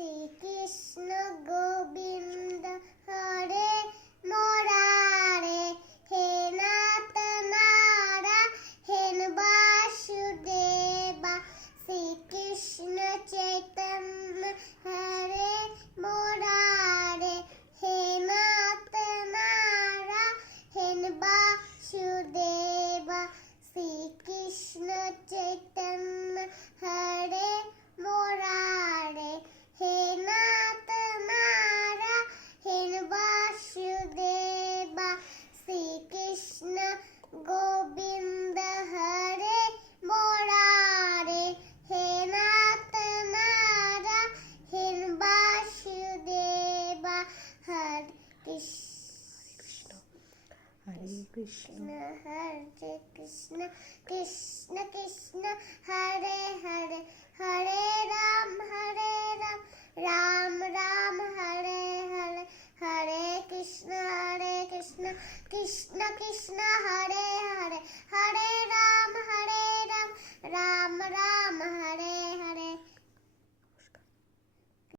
Shrikrishna Govinda হরে মুরারে, হে Nath Narayan Vasudeva, Shrikrishna Chaitanya হরে মুরারে, হে Nath Narayan Vasudeva, Shrikrishna Chaitanya হরে মুরারে, হে Nath Narayan Vasudeva, Shrikrishna Govinda হরে মুরারে, হে Nath Narayan Vasudeva, হরে Krishna হরে Krishna হরে Krishna Krishna Krishna Hare Hare, হরে Ram Ram Ram Hare Hare, হরে Krishna Krishna Krishna Hare Hare, হরে Ram Ram Ram